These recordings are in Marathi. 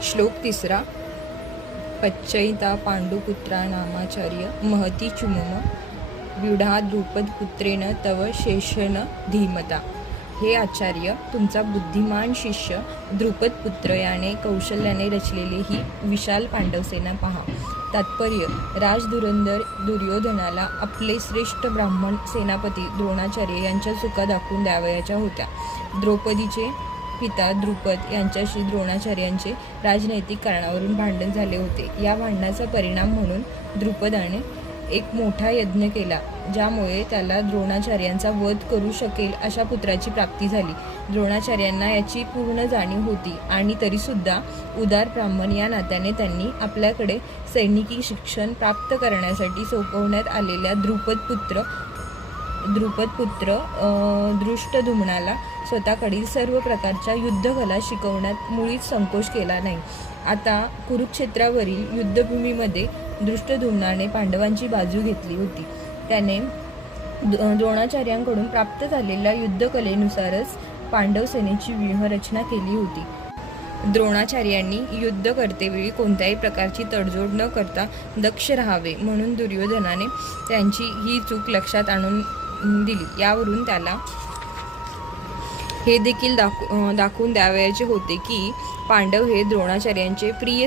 श्लोक 3 पच्चयिता पांडुपुत्रा नामाचार्य महती चुमम व्यूढा द्रुपदपुत्रेण तव शेषन धीमता। हे आचार्य, तुमचा बुद्धिमान शिष्य द्रुपदपुत्र याने कौशल्याने रचलेली ही विशाल पांडवसेना पहा। तात्पर्य: राजधुरंधर दुर्योधनाला आपले श्रेष्ठ ब्राह्मण सेनापती द्रोणाचार्य यांच्या चुका दाखवून द्यावयाच्या होत्या। द्रौपदीचे पिता द्रुपद यांच्याशी द्रोणाचार्यांचे राजनैतिक कारणावरून भांडण झाले होते। या भांडणाचा परिणाम म्हणून द्रुपदाने एक मोठा यज्ञ केला, ज्यामुळे त्याला द्रोणाचार्यांचा वध करू शकेल अशा पुत्राची प्राप्ती झाली। द्रोणाचार्यांना याची पूर्ण जाणीव होती आणि तरीसुद्धा उदार ब्राह्मण या नात्याने त्यांनी आपल्याकडे सैनिकी शिक्षण प्राप्त करण्यासाठी सोपवण्यात आलेल्या द्रुपदपुत्र धृष्टद्युम्नाला स्वतःकडील सर्व प्रकारच्या युद्धकला शिकवण्यात मुळीच संकोच केला नाही। आता कुरुक्षेत्रावरील युद्धभूमीमध्ये धृष्टद्युम्नाने पांडवांची बाजू घेतली होती। त्याने द्रोणाचार्यांकडून प्राप्त झालेल्या युद्धकलेनुसारच पांडव सेनेची व्यूहरचना केली होती। द्रोणाचार्यांनी युद्ध करतेवेळी कोणत्याही प्रकारची तडजोड न करता दक्ष राहावे म्हणून दुर्योधनाने त्यांची ही चूक लक्षात आणून दिली। यावरून त्याला हे देखील दाखवून द्यावयाचे होते की पांडव हे द्रोणाचार्यांचे प्रिय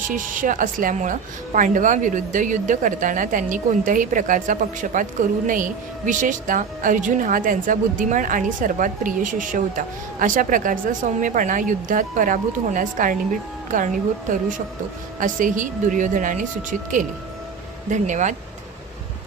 शिष्य असल्यामुळं पांडवांविरुद्ध युद्ध करताना त्यांनी कोणत्याही प्रकारचा पक्षपात करू नये। विशेषतः अर्जुन हा त्यांचा बुद्धिमान आणि सर्वात प्रिय शिष्य होता। अशा प्रकारचा सौम्यपणा युद्धात पराभूत होण्यास कारणीभूत ठरू शकतो, असेही दुर्योधनाने सूचित केले। धन्यवाद।